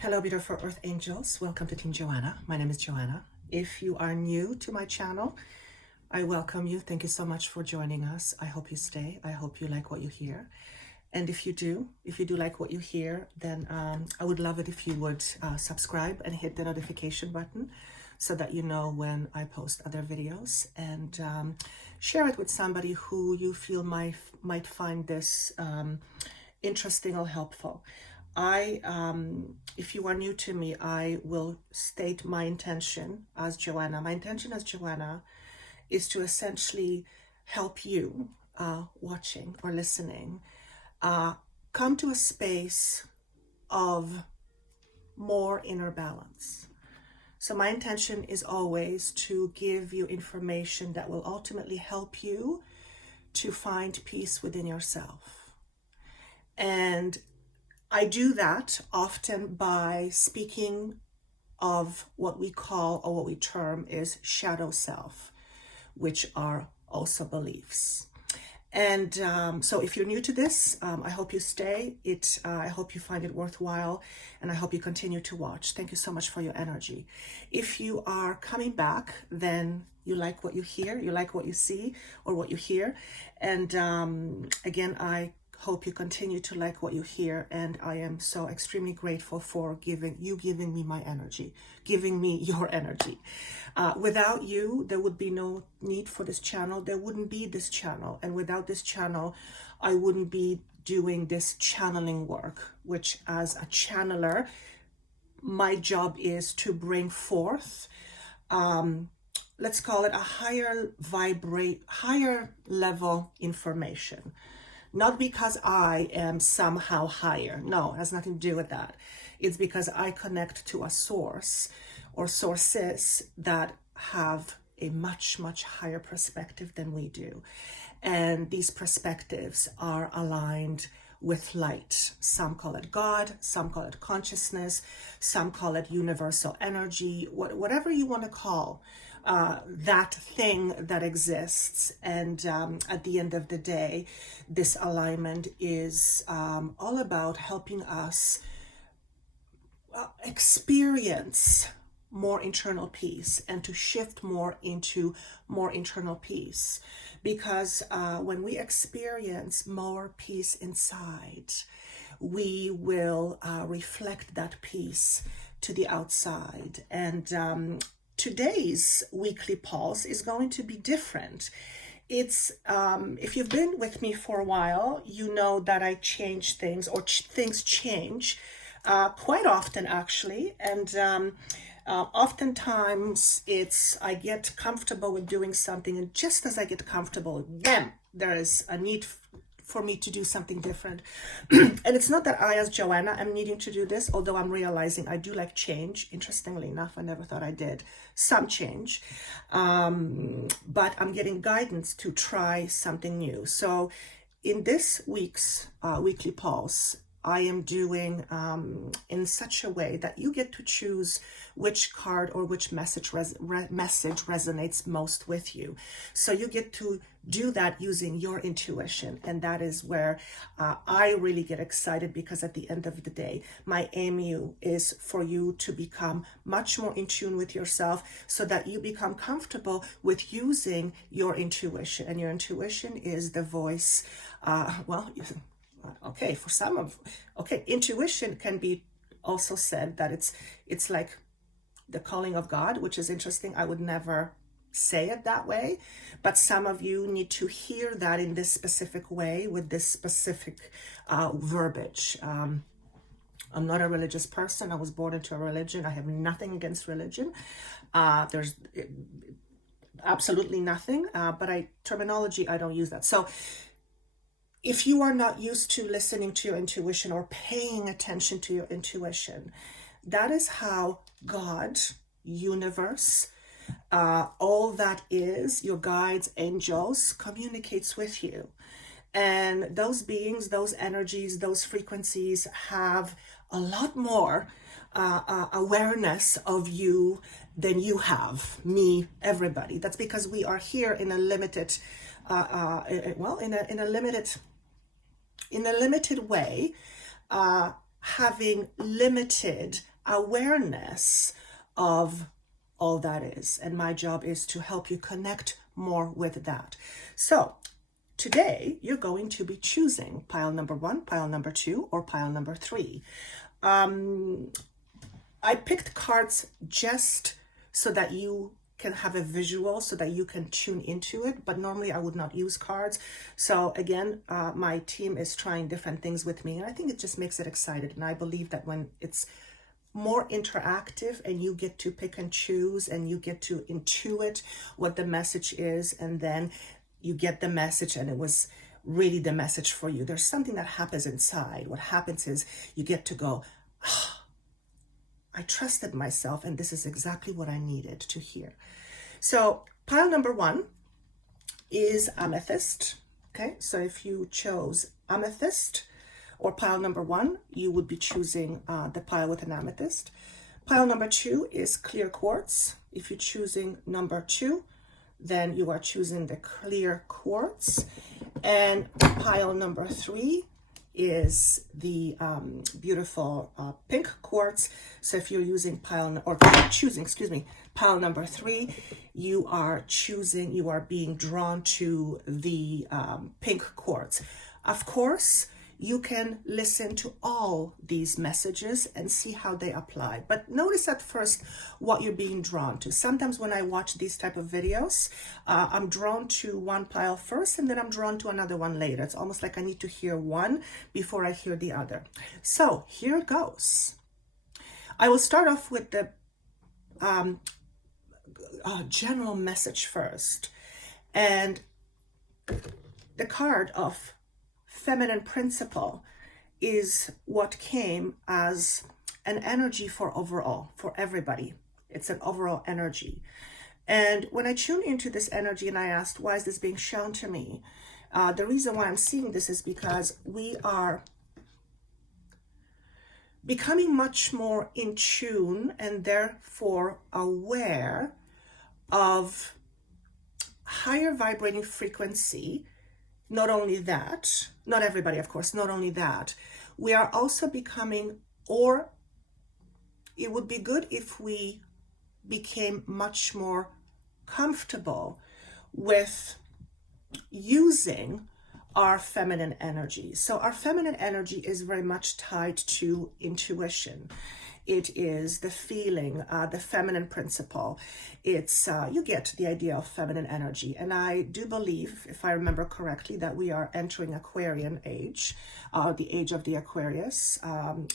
Hello, beautiful Earth Angels. Welcome to Team Joanna. My name is Joanna. If you are new to my channel, I welcome you. Thank you so much for joining us. I hope you stay. I hope you like what you hear. And if you do like what you hear, then I would love it if you would subscribe and hit the notification button so that you know when I post other videos, and share it with somebody who you feel might find this interesting or helpful. If you are new to me, I will state my intention as Joanna. My intention as Joanna is to essentially help you watching or listening come to a space of more inner balance. So my intention is always to give you information that will ultimately help you to find peace within yourself. And I do that often by speaking of what we call, or what we term, is shadow self, which are also beliefs. And so if you're new to this, I hope you stay. I hope you find it worthwhile, and I hope you continue to watch. Thank you so much for your energy. If you are coming back, then you like what you hear, you like what you see or what you hear. And again, I hope you continue to like what you hear, and I am so extremely grateful for giving me my energy, giving me your energy. Without you, there would be no need for this channel. There wouldn't be this channel, and without this channel, I wouldn't be doing this channeling work, which, as a channeler, my job is to bring forth, let's call it a higher level information. Not because I am somehow higher. No, it has nothing to do with that. It's because I connect to a source or sources that have a much, much higher perspective than we do. And these perspectives are aligned with light. Some call it God, some call it consciousness, some call it universal energy, whatever you want to call that thing that exists. And at the end of the day, this alignment is all about helping us experience more internal peace and to shift more into more internal peace. Because when we experience more peace inside, we will reflect that peace to the outside. And today's weekly pulse is going to be different. It's if you've been with me for a while, you know that I change things, or things change quite often, actually. And oftentimes I get comfortable with doing something, and just as I get comfortable, bam, there is a need for me to do something different. And it's not that I, as Joanna, am needing to do this, although I'm realizing I do like change. Interestingly enough, I never thought I did some change. But I'm getting guidance to try something new. So in this week's weekly pulse, I am doing in such a way that you get to choose which card or which message resonates most with you. So you get to do that using your intuition. And that is where I really get excited, because at the end of the day, my aim is for you to become much more in tune with yourself, so that you become comfortable with using your intuition. And your intuition is the voice, intuition can be also said that it's like the calling of God, which is interesting. I would never say it that way, but some of you need to hear that in this specific way, with this specific verbiage. I'm not a religious person. I was born into a religion. I have nothing against religion. There's absolutely nothing, but terminology, I don't use that. So if you are not used to listening to your intuition or paying attention to your intuition, that is how God, universe, all that is, your guides, angels, communicates with you. And those beings, those energies, those frequencies have a lot more awareness of you than you have, me, everybody. That's because we are here in a limited, in a limited way, having limited awareness of all that is. And my job is to help you connect more with that. So today you're going to be choosing pile number 1, pile number 2, or pile number 3. I picked cards just so that you can have a visual, so that you can tune into it, but normally I would not use cards. So again, my team is trying different things with me, and I think it just makes it excited. And I believe that when it's more interactive and you get to pick and choose and you get to intuit what the message is, and then you get the message and it was really the message for you, there's something that happens inside. What happens is you get to go, I trusted myself, and this is exactly what I needed to hear. So pile number 1 is Amethyst. Okay, so if you chose Amethyst or pile number 1, you would be choosing the pile with an amethyst. Pile number 2 is clear quartz. If you're choosing number 2, then you are choosing the clear quartz. And pile number 3 is the beautiful pink quartz. So if you're using pile number 3, you are being drawn to the pink quartz. Of course, you can listen to all these messages and see how they apply. But notice at first what you're being drawn to. Sometimes when I watch these type of videos, I'm drawn to one pile first, and then I'm drawn to another one later. It's almost like I need to hear one before I hear the other. So here goes. I will start off with the general message first. And the card of Feminine Principle is what came as an energy for overall, for everybody. It's an overall energy. And when I tuned into this energy and I asked, why is this being shown to me? The reason why I'm seeing this is because we are becoming much more in tune and therefore aware of higher vibrating frequency. Not only that, not everybody, of course, not only that, we are also becoming, or it would be good if we became much more comfortable with using our feminine energy. So our feminine energy is very much tied to intuition. It is the feeling, the feminine principle. It's, you get the idea of feminine energy. And I do believe, if I remember correctly, that we are entering Aquarian age, the age of the Aquarius.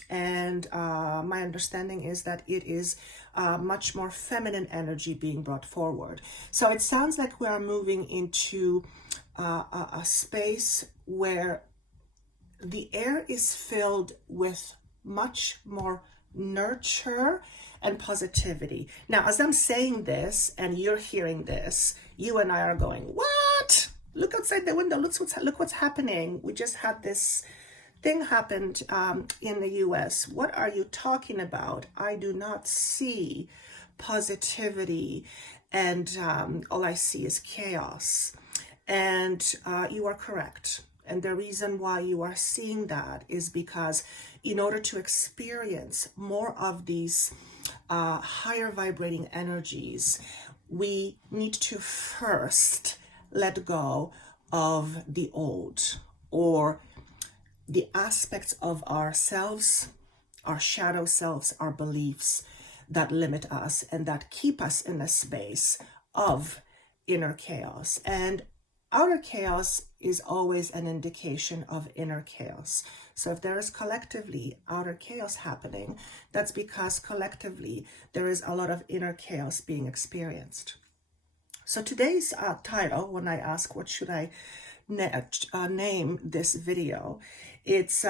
And my understanding is that it is much more feminine energy being brought forward. So it sounds like we are moving into a space where the air is filled with much more nurture and positivity. Now, as I'm saying this and you're hearing this, you and I are going, what? Look outside the window. Look what's happening. We just had this thing happened in the US. What are you talking about? I do not see positivity, and all I see is chaos. And you are correct. And the reason why you are seeing that is because in order to experience more of these higher vibrating energies, we need to first let go of the old, or the aspects of ourselves, our shadow selves, our beliefs that limit us and that keep us in a space of inner chaos. And outer chaos is always an indication of inner chaos. So if there is collectively outer chaos happening, that's because collectively there is a lot of inner chaos being experienced. So today's title, when I ask what should I name this video, it's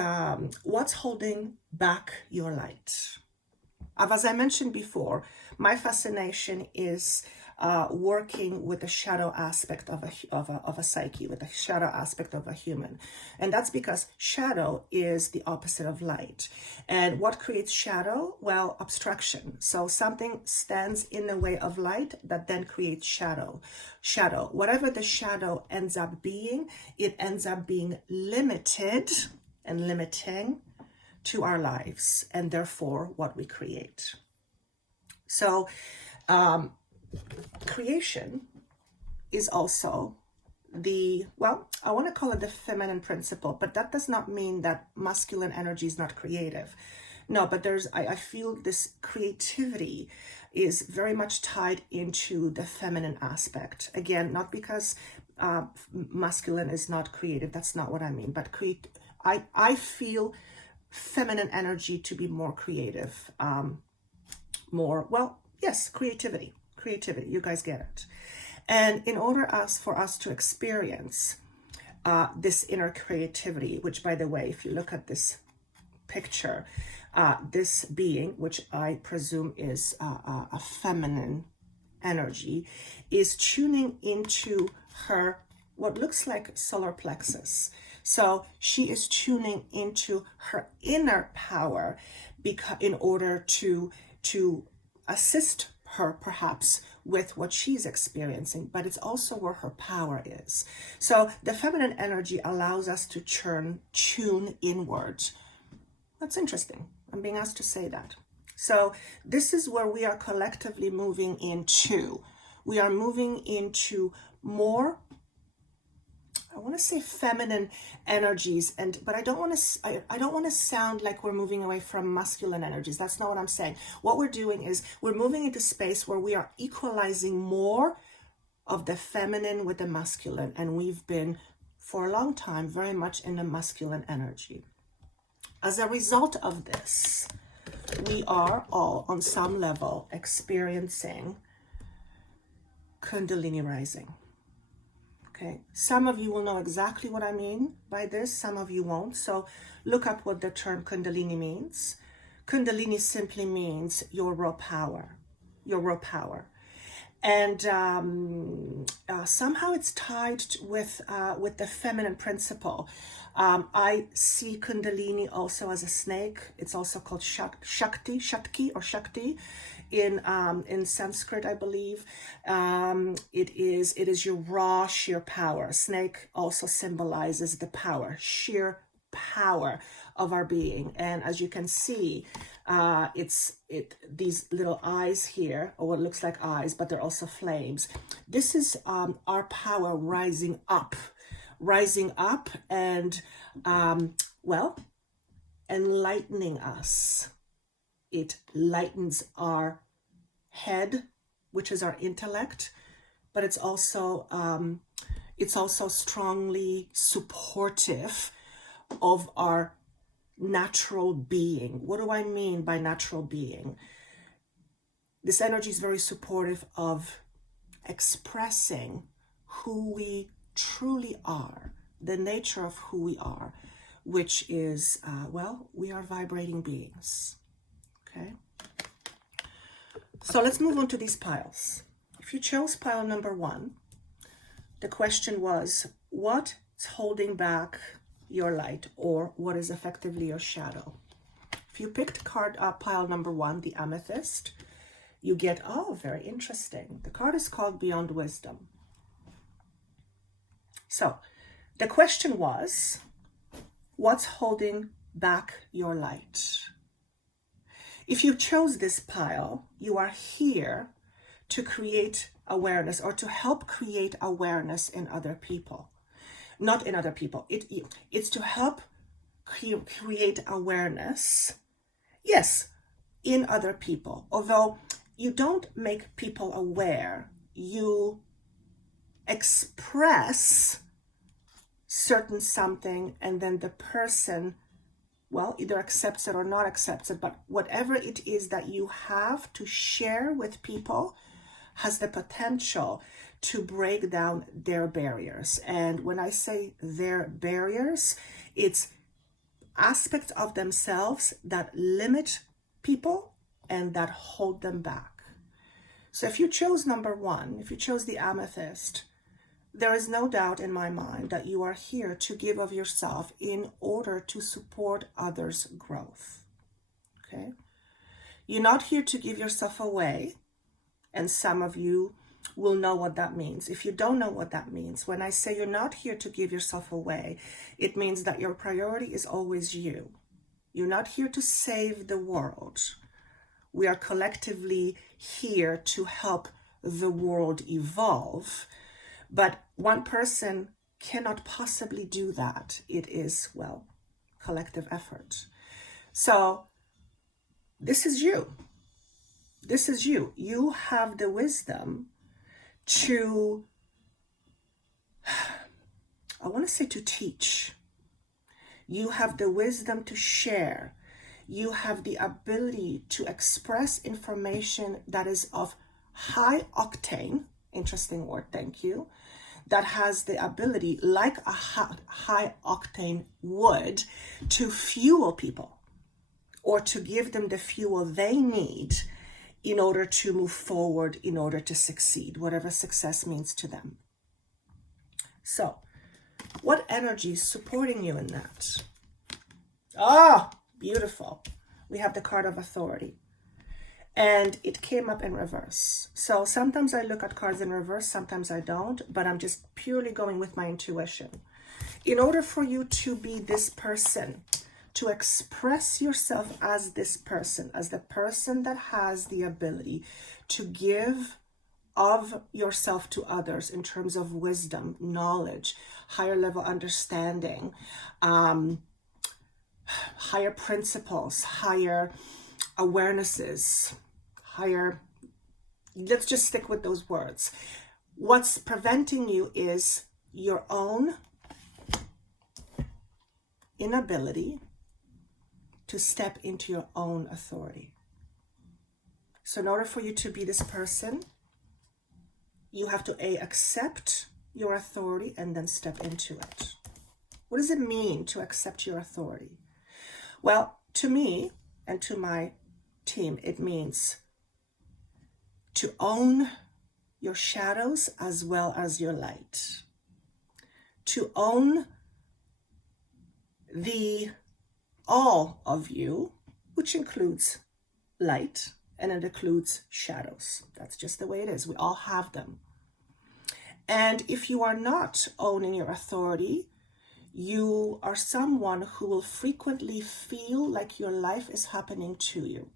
what's holding back your light. As I mentioned before, my fascination is working with the shadow aspect of a psyche, with the shadow aspect of a human. And that's because shadow is the opposite of light. And what creates shadow? Well, obstruction. So something stands in the way of light that then creates shadow. Shadow, whatever the shadow ends up being, it ends up being limited and limiting to our lives and therefore what we create. So creation is also I want to call it the feminine principle, but that does not mean that masculine energy is not creative. No, but I feel this creativity is very much tied into the feminine aspect. Again, not because masculine is not creative, that's not what I mean, but I feel feminine energy to be more creative, creativity, you guys get it. And in order for us to experience this inner creativity, which, by the way, if you look at this picture, this being, which I presume is a feminine energy, is tuning into her, what looks like solar plexus. So she is tuning into her inner power in order to assist her perhaps with what she's experiencing, but it's also where her power is. So the feminine energy allows us to tune inward. That's interesting. I'm being asked to say that. So this is where we are collectively moving into. We are moving into more, I want to say feminine energies, but I don't want to sound like we're moving away from masculine energies. That's not what I'm saying. What we're doing is we're moving into space where we are equalizing more of the feminine with the masculine, and we've been for a long time very much in the masculine energy. As a result of this, we are all on some level experiencing Kundalini rising. Okay, some of you will know exactly what I mean by this, some of you won't. So look up what the term Kundalini means. Kundalini simply means your raw power, And somehow it's tied with the feminine principle. I see Kundalini also as a snake. It's also called Shakti in Sanskrit, I believe. It is your raw, sheer power. Snake also symbolizes the power, sheer power of our being. And as you can see, these little eyes here, or what looks like eyes, but they're also flames. This is our power rising up and enlightening us. It lightens our head, which is our intellect, but it's also strongly supportive of our natural being. What do I mean by natural being? This energy is very supportive of expressing who we truly are, the nature of who we are, which is, we are vibrating beings. Okay? So let's move on to these piles. If you chose pile number 1, the question was, what's holding back your light, or what is effectively your shadow? If you picked pile number 1, the Amethyst, you get, very interesting. The card is called Beyond Wisdom. So the question was, what's holding back your light? If you chose this pile, you are here to create awareness, or to help create awareness in other people. Not in other people. It's to help create awareness, yes, in other people. Although you don't make people aware, you express certain something, and then the person, either accepts it or not accepts it, but whatever it is that you have to share with people has the potential to break down their barriers. And when I say their barriers, it's aspects of themselves that limit people and that hold them back. So if you chose number 1, if you chose the Amethyst, there is no doubt in my mind that you are here to give of yourself in order to support others' growth. Okay? You're not here to give yourself away, and some of you will know what that means. If you don't know what that means, when I say you're not here to give yourself away, it means that your priority is always you. You're not here to save the world. We are collectively here to help the world evolve. But one person cannot possibly do that. It is, well, collective effort. So this is you. This is you. You have the wisdom to, I want to say to teach. You have the wisdom to share. You have the ability to express information that is of high octane, interesting word, thank you, that has the ability, like a high octane would, to fuel people or to give them the fuel they need in order to move forward, in order to succeed, whatever success means to them. So, what energy is supporting you in that? Ah, beautiful. We have the card of authority. And it came up in reverse. So sometimes I look at cards in reverse, sometimes I don't, but I'm just purely going with my intuition. In order for you to be this person, to express yourself as this person, as the person that has the ability to give of yourself to others in terms of wisdom, knowledge, higher level understanding, higher principles, higher awarenesses, higher, let's just stick with those words. What's preventing you is your own inability to step into your own authority. So in order for you to be this person, you have to accept your authority and then step into it. What does it mean to accept your authority? Well, to me and to my team, it means to own your shadows as well as your light. To own all of you, which includes light and it includes shadows. That's just the way it is. We all have them. And if you are not owning your authority, you are someone who will frequently feel like your life is happening to you,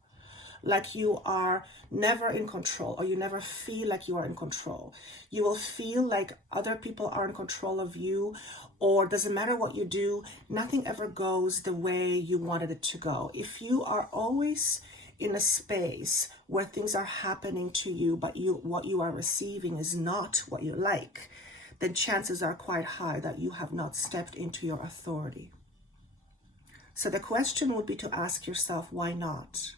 like you are never in control, or you never feel like you are in control. You will feel like other people are in control of you, or doesn't matter what you do, nothing ever goes the way you wanted it to go. If you are always in a space where things are happening to you, but what you are receiving is not what you like, then chances are quite high that you have not stepped into your authority. So the question would be to ask yourself, why not?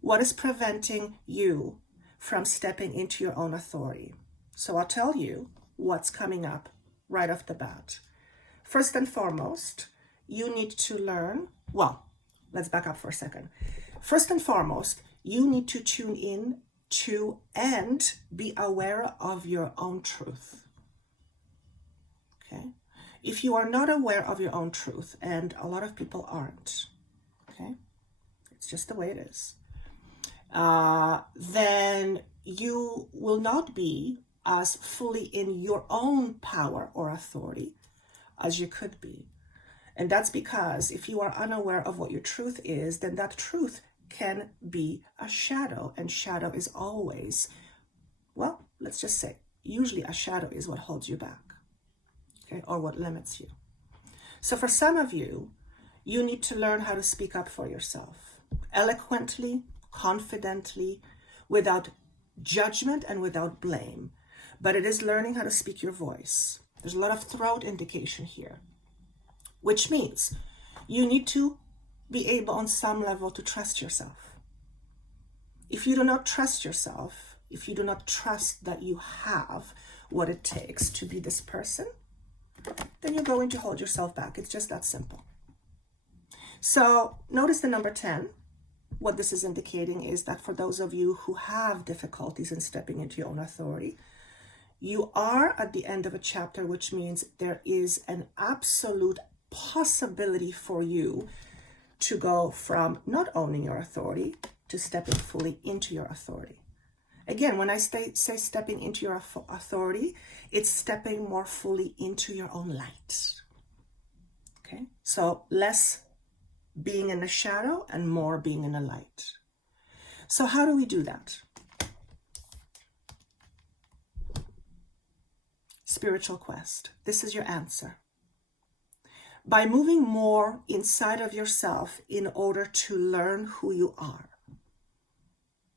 What is preventing you from stepping into your own authority? So I'll tell you what's coming up right off the bat. First and foremost, you need to learn, well, let's back up for a second. First and foremost, you need to tune in to and be aware of your own truth. Okay? If you are not aware of your own truth, and a lot of people aren't, okay? It's just the way it is. Then you will not be as fully in your own power or authority as you could be. And that's because if you are unaware of what your truth is, then that truth can be a shadow. And shadow is always, well, let's just say, usually a shadow is what holds you back, okay, or what limits you. So for some of you, you need to learn how to speak up for yourself, eloquently, confidently, without judgment and without blame. But it is learning how to speak your voice. There's a lot of throat indication here, which means you need to be able on some level to trust yourself. If you do not trust yourself, if you do not trust that you have what it takes to be this person, then you're going to hold yourself back. It's just that simple. So notice the number 10. What this is indicating is that for those of you who have difficulties in stepping into your own authority, you are at the end of a chapter, which means there is an absolute possibility for you to go from not owning your authority to stepping fully into your authority. Again, when I say stepping into your authority, it's stepping more fully into your own light. Okay, so less being in the shadow and more being in the light. So how do we do that? Spiritual quest. This is your answer. By moving more inside of yourself in order to learn who you are,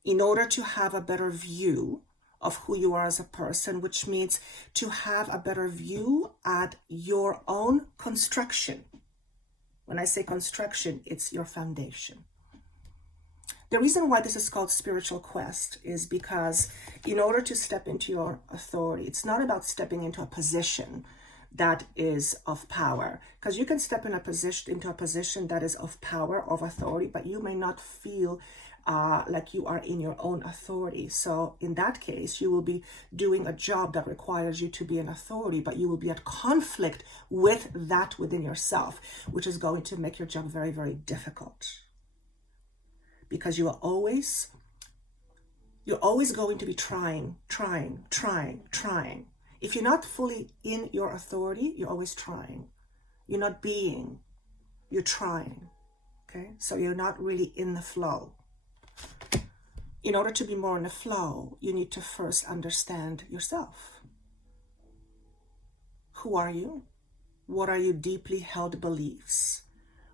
in order to have a better view of who you are as a person, which means to have a better view at your own construction. When I say construction, it's your foundation. The reason why this is called spiritual quest is because in order to step into your authority, it's not about stepping into a position that is of power, because you can step into a position that is of power, of authority, but you may not feel like you are in your own authority. So in that case, you will be doing a job that requires you to be an authority, but you will be at conflict with that within yourself, which is going to make your job very, very difficult. Because you're always going to be trying. If you're not fully in your authority, you're always trying. You're not being, you're trying. Okay? So you're not really in the flow. In order to be more in the flow, you need to first understand yourself. Who are you? What are your deeply held beliefs?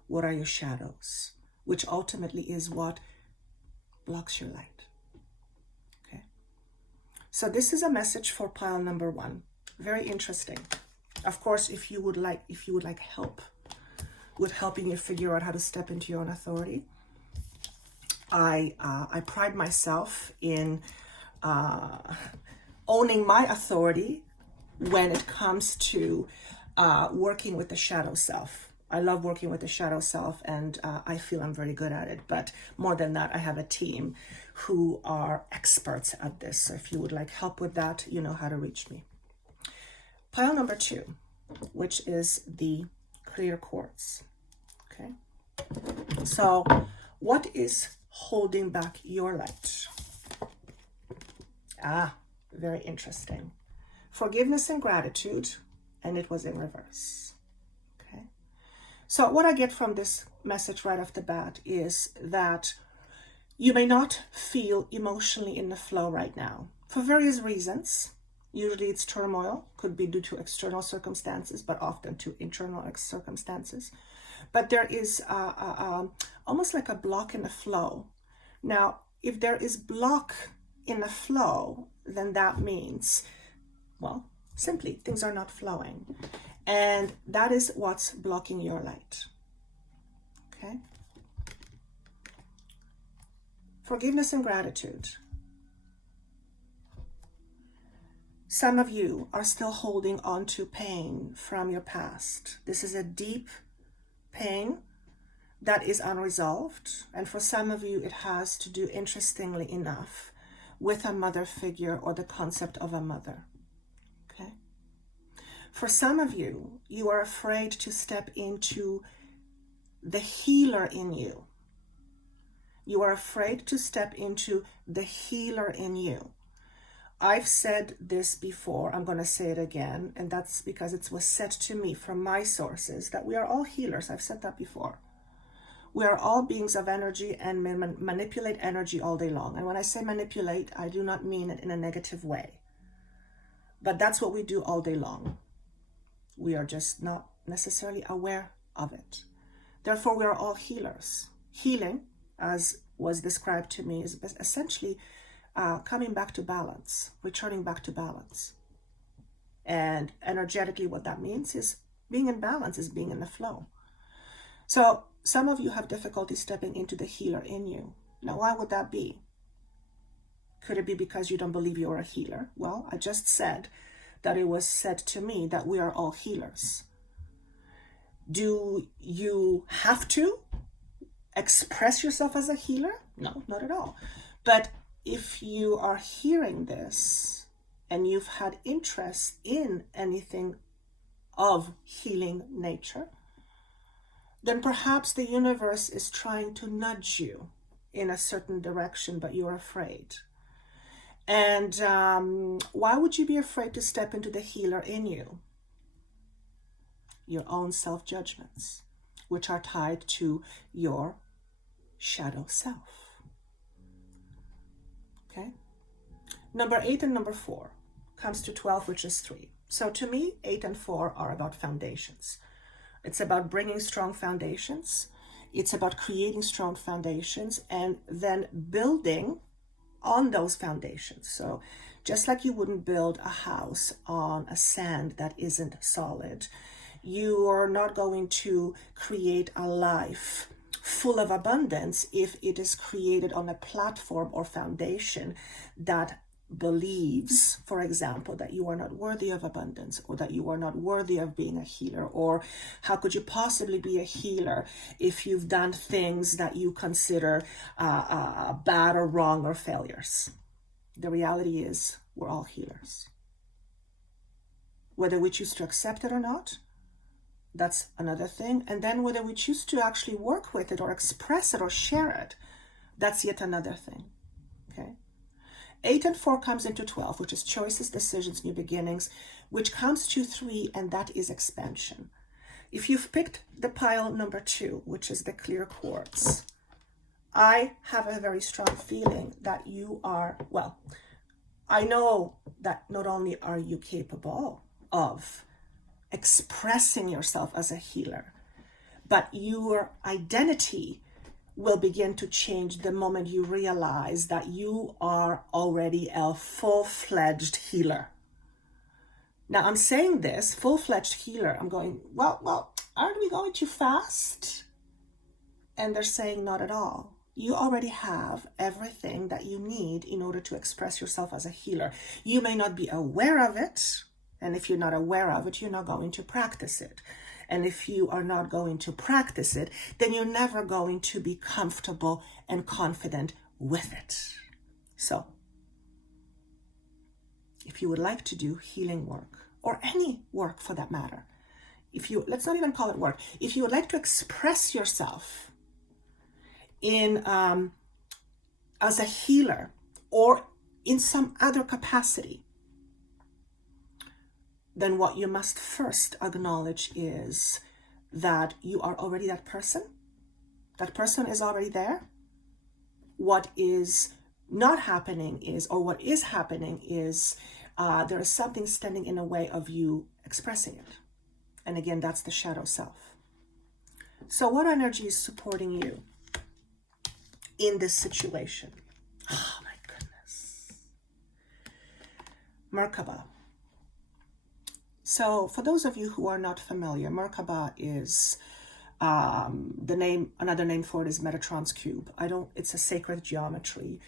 What are your shadows? Which ultimately is what blocks your light. Okay. So this is a message for pile number 1. Very interesting. Of course, if you would like help with helping you figure out how to step into your own authority, I pride myself in owning my authority when it comes to working with the shadow self. I love working with the shadow self, and I feel I'm very good at it. But more than that, I have a team who are experts at this. So if you would like help with that, you know how to reach me. Pile number 2, which is the clear quartz. Okay. So what is holding back your light? Very interesting. Forgiveness and gratitude, and it was in reverse. So what I get from this message right off the bat is that you may not feel emotionally in the flow right now for various reasons. Usually it's turmoil, could be due to external circumstances, but often to internal circumstances. But there is almost like a block in the flow. Now, if there is block in the flow, then that means, well, simply things are not flowing. And that is what's blocking your light. Okay? Forgiveness and gratitude. Some of you are still holding on to pain from your past. This is a deep pain that is unresolved. And for some of you, it has to do, interestingly enough, with a mother figure or the concept of a mother. Okay? For some of you, you are afraid to step into the healer in you. You are afraid to step into the healer in you. I've said this before, I'm going to say it again, and that's because it was said to me from my sources that we are all healers. I've said that before. We are all beings of energy and manipulate energy all day long. And when I say manipulate, I do not mean it in a negative way. But that's what we do all day long. We are just not necessarily aware of it. Therefore, we are all healers. Healing, as was described to me, is essentially coming back to balance, returning back to balance. And energetically, what that means is being in balance, is being in the flow. So some of you have difficulty stepping into the healer in you. Now, why would that be? Could it be because you don't believe you're a healer? Well, I just said that it was said to me that we are all healers. Do you have to express yourself as a healer? No, not at all. But if you are hearing this and you've had interest in anything of healing nature, then perhaps the universe is trying to nudge you in a certain direction, but you're afraid. And why would you be afraid to step into the healer in you? Your own self-judgments. which are tied to your shadow self. Okay? Number 8 and number 4 comes to 12, which is 3. So to me, 8 and 4 are about foundations. It's about bringing strong foundations. It's about creating strong foundations and then building on those foundations. So just like you wouldn't build a house on a sand that isn't solid, you are not going to create a life full of abundance if it is created on a platform or foundation that believes, for example, that you are not worthy of abundance, or that you are not worthy of being a healer, or how could you possibly be a healer if you've done things that you consider bad or wrong or failures. The reality is we're all healers. Whether we choose to accept it or not, that's another thing. And then whether we choose to actually work with it or express it or share it, that's yet another thing. Okay? 8 and 4 comes into 12, which is choices, decisions, new beginnings, which comes to 3, and that is expansion. If you've picked the pile number 2, which is the clear quartz, I have a very strong feeling that you are, well, I know that not only are you capable of expressing yourself as a healer, but your identity will begin to change the moment you realize that you are already a full-fledged healer. Now, I'm saying this, full-fledged healer, I'm going, well, aren't we going too fast? And they're saying not at all. You already have everything that you need in order to express yourself as a healer. You may not be aware of it, and if you're not aware of it, you're not going to practice it. And if you are not going to practice it, then you're never going to be comfortable and confident with it. So, if you would like to do healing work, or any work for that matter, let's not even call it work, if you would like to express yourself in as a healer or in some other capacity, then what you must first acknowledge is that you are already that person. That person is already there. What is not happening is, or what is happening is, there is something standing in the way of you expressing it. And again, that's the shadow self. So what energy is supporting you in this situation? Oh my goodness. Merkaba. So for those of you who are not familiar, Merkaba is another name for it is Metatron's cube. It's a sacred geometry.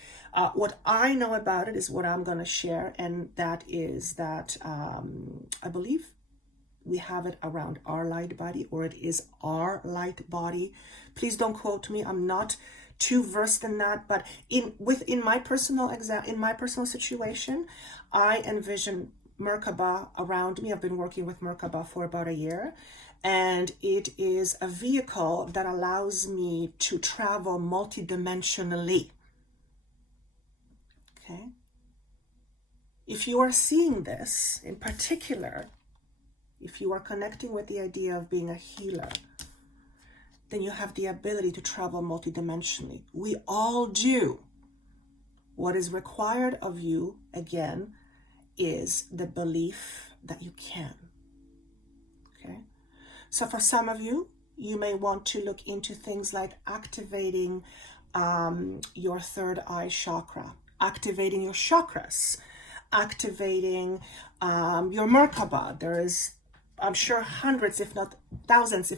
What I know about it is what I'm going to share, and that is that I believe we have it around our light body, or it is our light body. Please don't quote me. I'm not too versed in that, but in my personal situation, I envision Merkaba around me. I've been working with Merkaba for about a year, and it is a vehicle that allows me to travel multidimensionally. Okay? If you are seeing this in particular, if you are connecting with the idea of being a healer, then you have the ability to travel multidimensionally. We all do. What is required of you, again, is the belief that you can. Okay? So for some of you, you may want to look into things like activating your third eye chakra, activating your chakras, activating your Merkaba. There is, I'm sure, hundreds if not thousands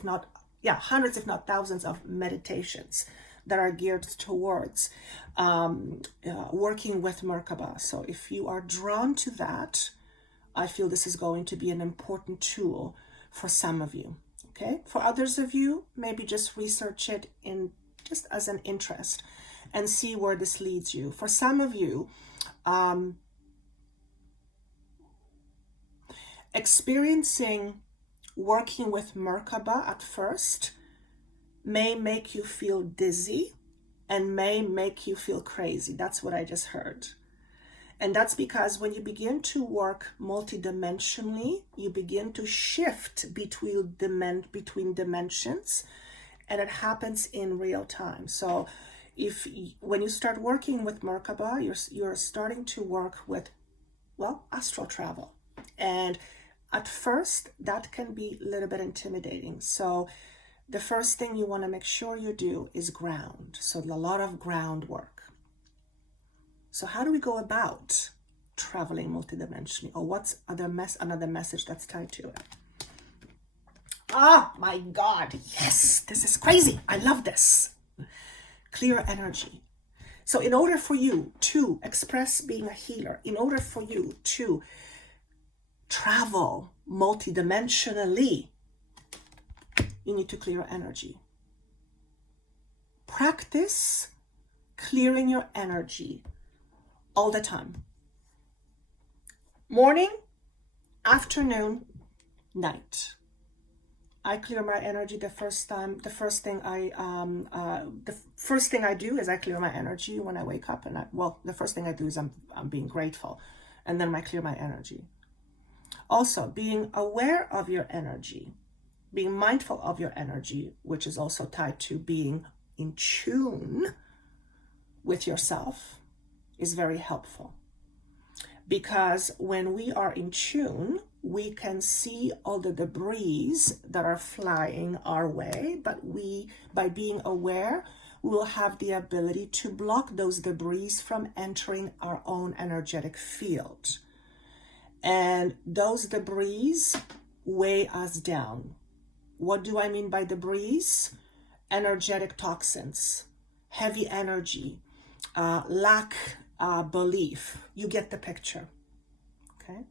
of meditations that are geared towards working with Merkaba. So if you are drawn to that, I feel this is going to be an important tool for some of you. Okay? For others of you, maybe just research it just as an interest and see where this leads you. For some of you, experiencing working with Merkaba at first may make you feel dizzy and may make you feel crazy. That's what I just heard. And that's because when you begin to work multidimensionally, you begin to shift between dimensions, and it happens in real time. So when you start working with Merkaba, you're starting to work with, well, astral travel. And at first, that can be a little bit intimidating. So the first thing you want to make sure you do is ground. So a lot of groundwork. So how do we go about traveling multidimensionally? Or what's another message that's tied to it? Oh my God, yes, this is crazy. I love this. Clear energy. So in order for you to express being a healer, in order for you to travel multidimensionally, you need to clear energy. Practice clearing your energy all the time. Morning, afternoon, night. I clear my energy the first thing I do is I clear my energy when I wake up, and the first thing I do is I'm being grateful, and then I clear my energy. Also, being aware of your energy, being mindful of your energy, which is also tied to being in tune with yourself, is very helpful. Because when we are in tune, we can see all the debris that are flying our way, but by being aware, we will have the ability to block those debris from entering our own energetic field. And those debris weigh us down. What do I mean by debris? Energetic toxins, heavy energy, lack belief. You get the picture. Okay.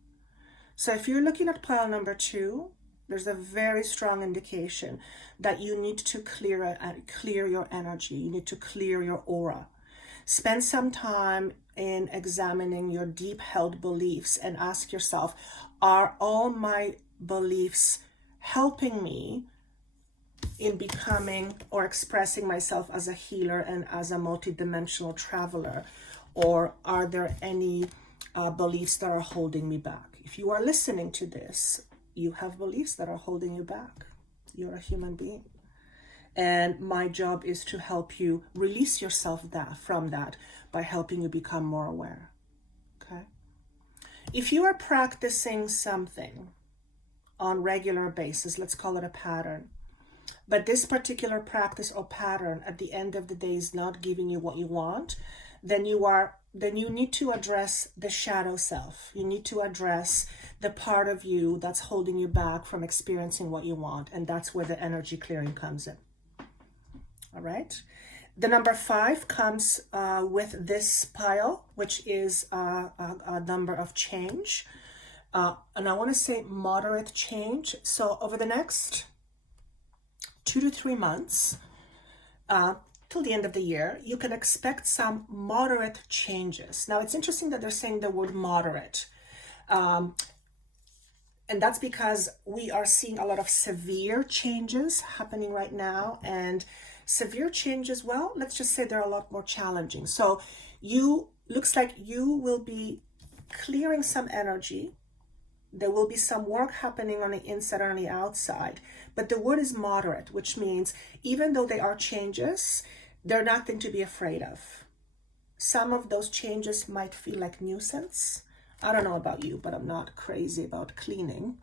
So if you're looking at pile number 2, there's a very strong indication that you need to clear your energy. You need to clear your aura. Spend some time in examining your deep held beliefs and ask yourself, are all my beliefs helping me in becoming or expressing myself as a healer and as a multidimensional traveler? Or are there any beliefs that are holding me back? If you are listening to this, you have beliefs that are holding you back. You're a human being. And my job is to help you release yourself from that by helping you become more aware. Okay? If you are practicing something on a regular basis, let's call it a pattern, but this particular practice or pattern at the end of the day is not giving you what you want, then you need to address the shadow self. You need to address the part of you that's holding you back from experiencing what you want. And that's where the energy clearing comes in. All right. The number 5 comes with this pile, which is a number of change. And I want to say moderate change. So over the next 2 to 3 months, till the end of the year, you can expect some moderate changes. Now, it's interesting that they're saying the word moderate. And that's because we are seeing a lot of severe changes happening right now. And severe changes, well, let's just say they're a lot more challenging. So looks like you will be clearing some energy. There will be some work happening on the inside and on the outside. But the word is moderate, which means even though they are changes, they're nothing to be afraid of. Some of those changes might feel like nuisance. I don't know about you, but I'm not crazy about cleaning,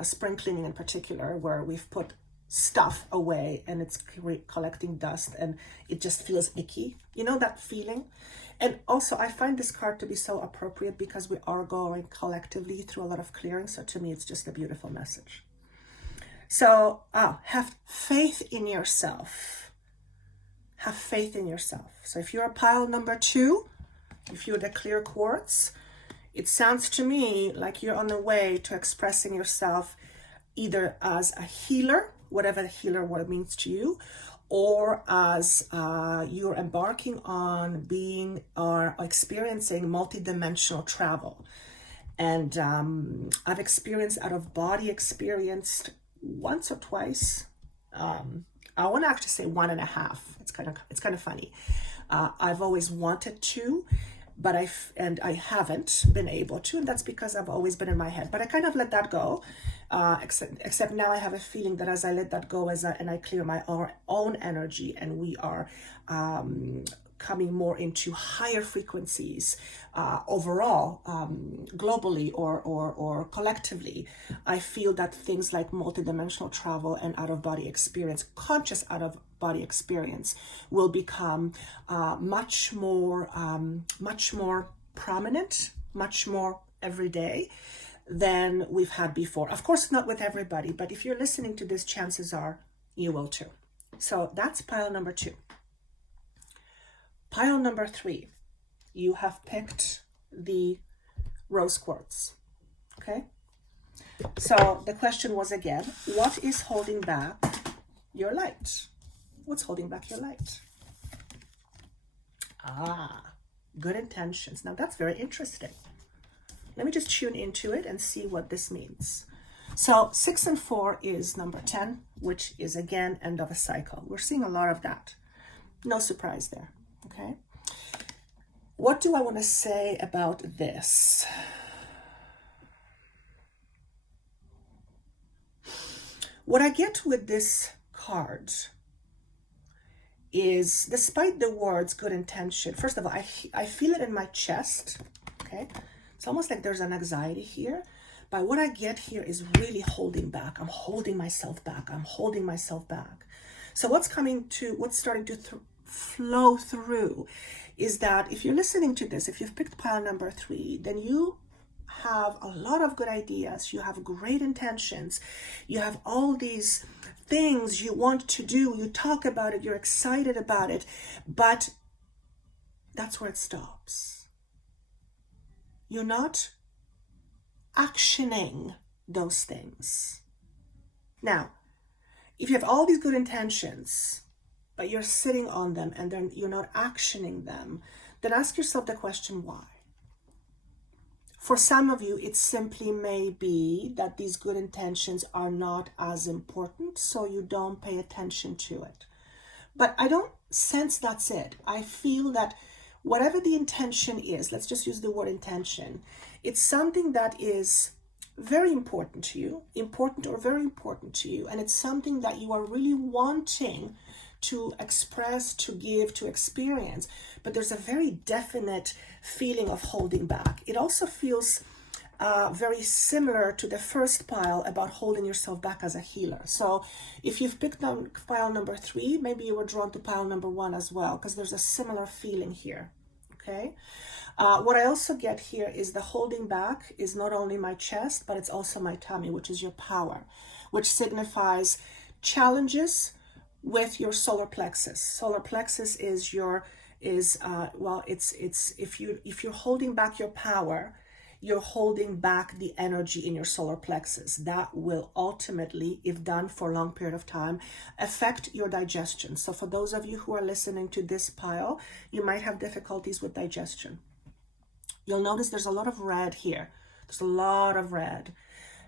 spring cleaning in particular, where we've put stuff away and it's collecting dust and it just feels icky. You know that feeling? And also I find this card to be so appropriate because we are going collectively through a lot of clearing. So to me, it's just a beautiful message. So have faith in yourself. Have faith in yourself. So if you're a pile number 2, if you're the clear quartz, it sounds to me like you're on the way to expressing yourself either as a healer, whatever the healer word means to you, or as you're embarking on being or experiencing multidimensional travel. And I've experienced out-of-body experience once or twice. I want to actually say 1.5. It's kind of funny. I've always wanted to, but I haven't been able to, and that's because I've always been in my head. But I kind of let that go, except now I have a feeling that as I let that go, and I clear my own energy, and we are coming more into higher frequencies overall, globally or collectively, I feel that things like multidimensional travel and out-of-body experience, conscious out-of-body experience, will become much more prominent, much more everyday than we've had before. Of course, not with everybody, but if you're listening to this, chances are you will too. So that's pile number 2. Pile number 3, you have picked the rose quartz. Okay? So the question was again, what is holding back your light? What's holding back your light? Good intentions. Now that's very interesting. Let me just tune into it and see what this means. So 6 and 4 is number 10, which is again end of a cycle. We're seeing a lot of that. No surprise there. Okay. What do I want to say about this? What I get with this card is, despite the words good intention, first of all, I feel it in my chest. Okay. It's almost like there's an anxiety here. But what I get here is really holding back. I'm holding myself back. I'm holding myself back. So what's starting to flow through is that if you're listening to this, if you've picked pile number 3, then you have a lot of good ideas. You have great intentions. You have all these things you want to do. You talk about it. You're excited about it. But that's where it stops. You're not actioning those things. Now, if you have all these good intentions, but you're sitting on them and then you're not actioning them, then ask yourself the question, why? For some of you, it simply may be that these good intentions are not as important, so you don't pay attention to it. But I don't sense that's it. I feel that whatever the intention is, let's just use the word intention, it's something that is very important to you, important or very important to you, and it's something that you are really wanting to express, to give, to experience, but there's a very definite feeling of holding back. It also feels very similar to the first pile about holding yourself back as a healer. So if you've picked on pile number 3, maybe you were drawn to pile number 1 as well, because there's a similar feeling here. Okay. What I also get here is the holding back is not only my chest, but it's also my tummy, which is your power, which signifies challenges with your solar plexus. Solar plexus is if you're holding back your power, you're holding back the energy in your solar plexus. That will ultimately, if done for a long period of time, affect your digestion. So for those of you who are listening to this pile, you might have difficulties with digestion. You'll notice there's a lot of red here. There's a lot of red.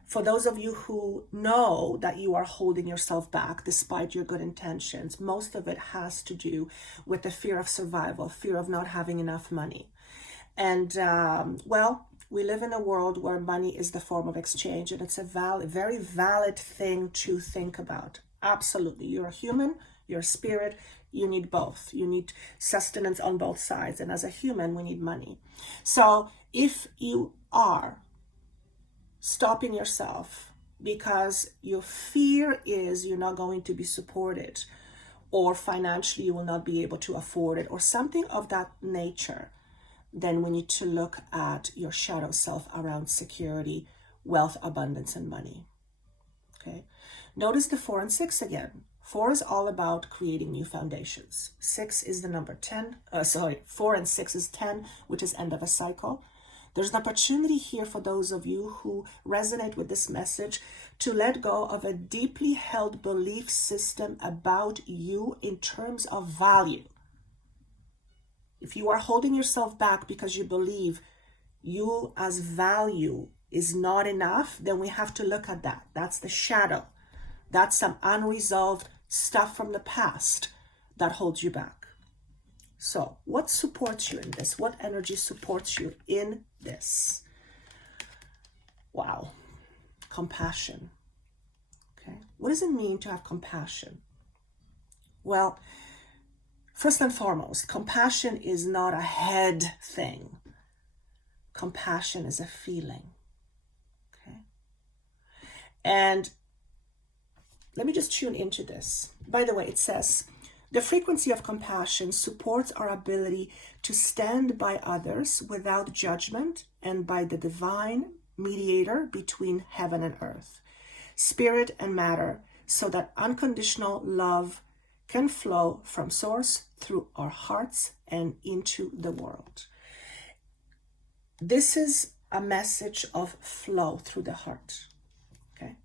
For those of you who know that you are holding yourself back despite your good intentions, most of it has to do with the fear of survival, fear of not having enough money. And we live in a world where money is the form of exchange, and it's a very valid thing to think about. Absolutely. You're a human, you're a spirit, you need both. You need sustenance on both sides. And as a human, we need money. So if you are stopping yourself because your fear is you're not going to be supported, or financially you will not be able to afford it, or something of that nature, then we need to look at your shadow self around security, wealth, abundance, and money. Okay. Notice the 4 and 6 again. 4 is all about creating new foundations. 6 is the number 10. 4 and 6 is 10, which is end of a cycle. There's an opportunity here for those of you who resonate with this message to let go of a deeply held belief system about you in terms of value. If you are holding yourself back because you believe you as value is not enough, then we have to look at that. That's the shadow. That's some unresolved stuff from the past that holds you back. So what supports you in this? What energy supports you in this? Wow. Compassion. Okay. What does it mean to have compassion? Well, first and foremost, compassion is not a head thing. Compassion is a feeling. Okay. And let me just tune into this. By the way, it says, the frequency of compassion supports our ability to stand by others without judgment and by the divine mediator between heaven and earth, spirit and matter, so that unconditional love can flow from source through our hearts and into the world. This is a message of flow through the heart. Okay?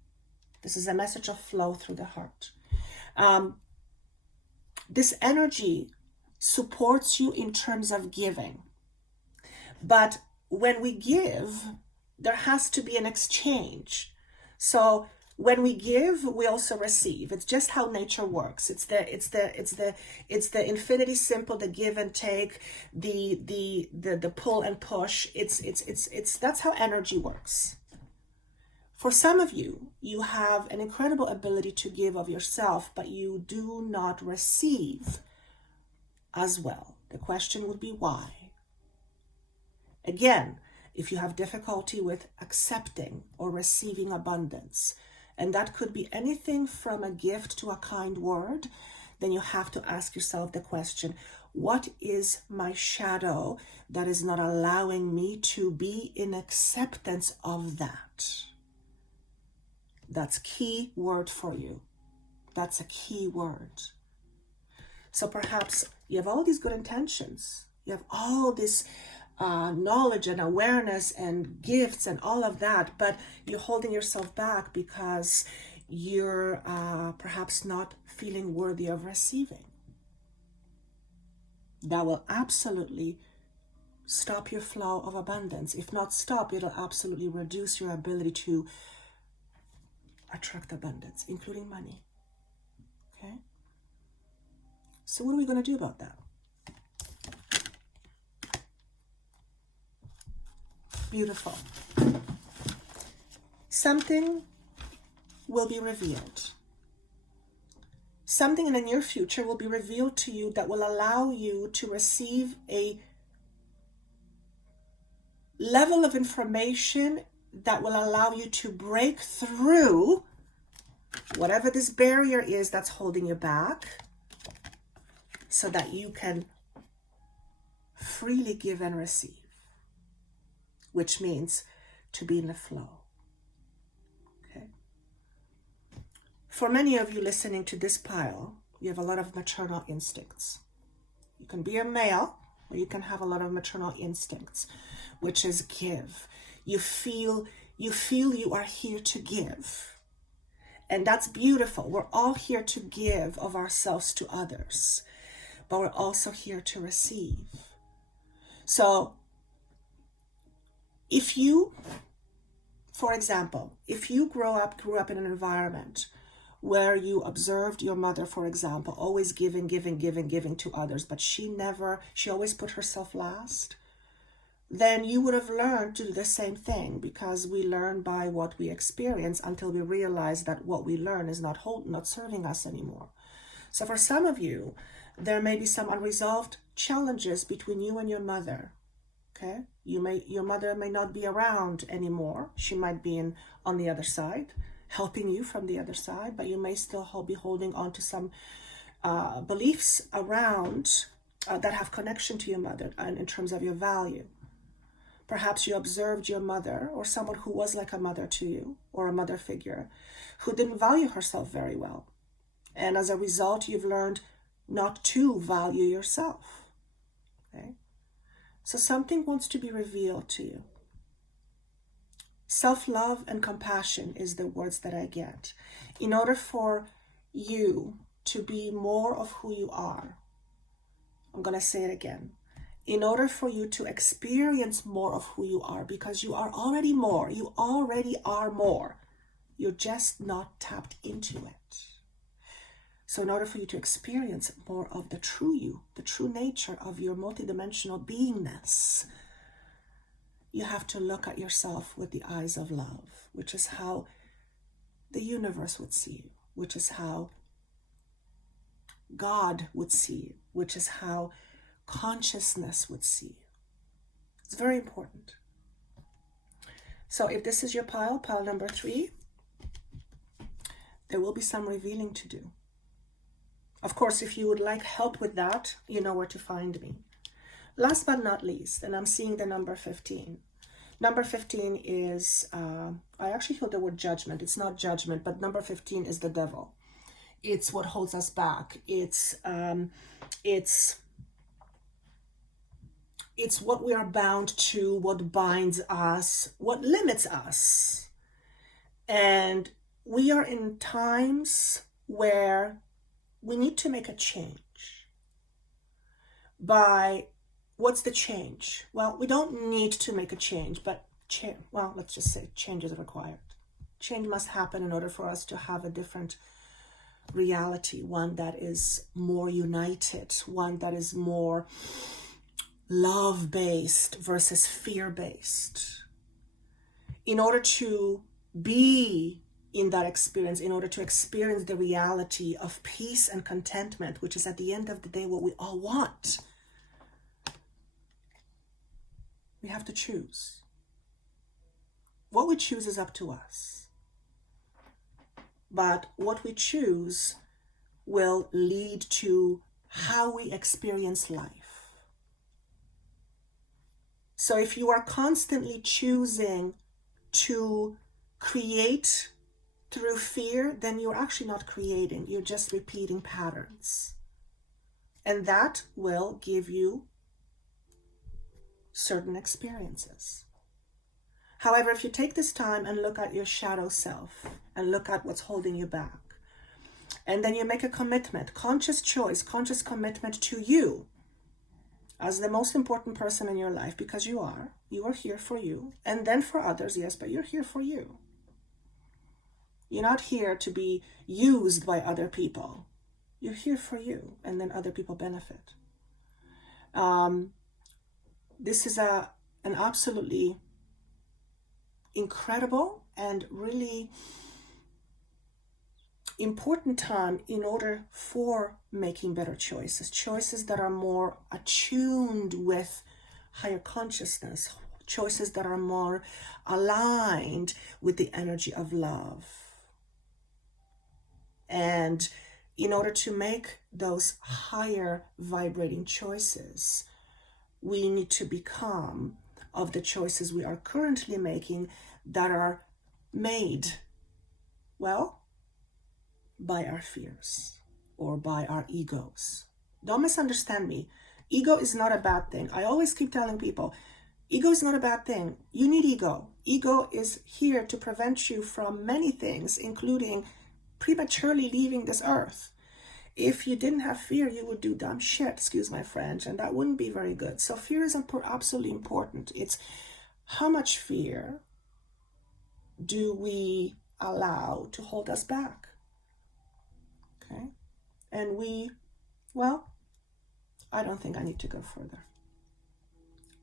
This is a message of flow through the heart. This energy supports you in terms of giving. But when we give, there has to be an exchange. So when we give, we also receive. It's just how nature works. It's the infinity simple, the give and take, the pull and push. It's that's how energy works. For some of you, you have an incredible ability to give of yourself, but you do not receive as well. The question would be why? Again, if you have difficulty with accepting or receiving abundance, and that could be anything from a gift to a kind word, then you have to ask yourself the question, what is my shadow that is not allowing me to be in acceptance of that? That's key word for you. That's a key word. So perhaps you have all these good intentions. You have all this knowledge and awareness and gifts and all of that, but you're holding yourself back because you're perhaps not feeling worthy of receiving. That will absolutely stop your flow of abundance. If not stop, it'll absolutely reduce your ability to attract abundance, including money. Okay? So what are we going to do about that? Beautiful. Something will be revealed. Something in the near future will be revealed to you that will allow you to receive a level of information that will allow you to break through whatever this barrier is that's holding you back, so that you can freely give and receive, which means to be in the flow. Okay. For many of you listening to this pile, you have a lot of maternal instincts. You can be a male, or you can have a lot of maternal instincts, which is give. You feel you are here to give. And that's beautiful. We're all here to give of ourselves to others, but we're also here to receive. So if you, for example, if you grew up in an environment where you observed your mother, for example, always giving to others, but she always put herself last, then you would have learned to do the same thing, because we learn by what we experience until we realize that what we learn is not serving us anymore. So for some of you, there may be some unresolved challenges between you and your mother. Okay? Your mother may not be around anymore. She might be on the other side, helping you from the other side, but you may still be holding on to some beliefs around that have connection to your mother and in terms of your value. Perhaps you observed your mother, or someone who was like a mother to you, or a mother figure, who didn't value herself very well. And as a result, you've learned not to value yourself. Okay? So something wants to be revealed to you. Self-love and compassion is the words that I get. In order for you to be more of who you are, I'm going to say it again. In order for you to experience more of who you are, because you are already more, you already are more, you're just not tapped into it. So in order for you to experience more of the true you, the true nature of your multidimensional beingness, you have to look at yourself with the eyes of love, which is how the universe would see you, which is how God would see you, which is how consciousness would see you. It's very important. So if this is your pile number 3, there will be some revealing to do. Of course, if you would like help with that, you know where to find me. Last but not least, and I'm seeing the number 15. Number 15 is, I actually feel the word judgment. It's not judgment, but number 15 is the devil. It's what holds us back. It's what we are bound to, what binds us, what limits us. And we are in times where we need to make a change. What's the change? Well, we don't need to make a change, but let's just say change is required. Change must happen in order for us to have a different reality, one that is more united, one that is more love-based versus fear-based. In order to be in that experience, in order to experience the reality of peace and contentment, which is at the end of the day what we all want, we have to choose. What we choose is up to us. But what we choose will lead to how we experience life. So if you are constantly choosing to create through fear, then you're actually not creating. You're just repeating patterns. And that will give you certain experiences. However, if you take this time and look at your shadow self and look at what's holding you back, and then you make a commitment, conscious choice, conscious commitment to you as the most important person in your life, because you are here for you, and then for others, yes, but you're here for you. You're not here to be used by other people. You're here for you, and then other people benefit. This is an absolutely incredible and really important time in order for making better choices that are more attuned with higher consciousness, choices that are more aligned with the energy of love. And in order to make those higher vibrating choices, we need to become of the choices we are currently making that are made, well, by our fears or by our egos. Don't misunderstand me. Ego is not a bad thing. I always keep telling people, ego is not a bad thing. You need ego. Ego is here to prevent you from many things, including prematurely leaving this earth. If you didn't have fear, you would do dumb shit, excuse my French, and that wouldn't be very good. So fear is absolutely important. It's how much fear do we allow to hold us back? Okay? And I don't think I need to go further.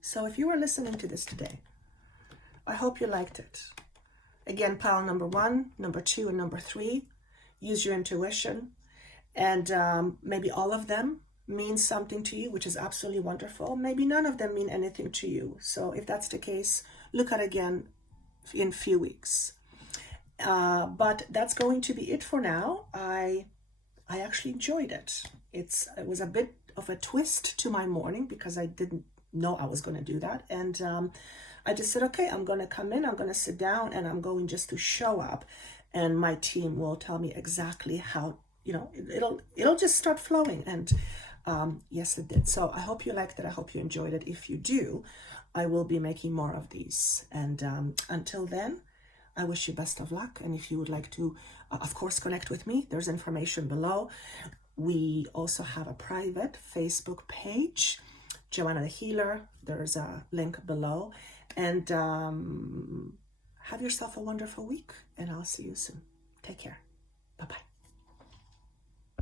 So if you were listening to this today, I hope you liked it. Again, pile number 1, number 2, and number 3. Use your intuition. And maybe all of them mean something to you, which is absolutely wonderful. Maybe none of them mean anything to you. So if that's the case, look at it again in a few weeks. But that's going to be it for now. I actually enjoyed it. It was a bit of a twist to my morning because I didn't know I was going to do that. And I just said, okay, I'm going to come in, I'm going to sit down, and I'm going just to show up. And my team will tell me exactly how, it'll just start flowing. And yes, it did. So I hope you liked it. I hope you enjoyed it. If you do, I will be making more of these. And until then, I wish you best of luck. And if you would like to, of course, connect with me, there's information below. We also have a private Facebook page, Joanna the Healer. There's a link below. And have yourself a wonderful week. And I'll see you soon. Take care. Bye-bye.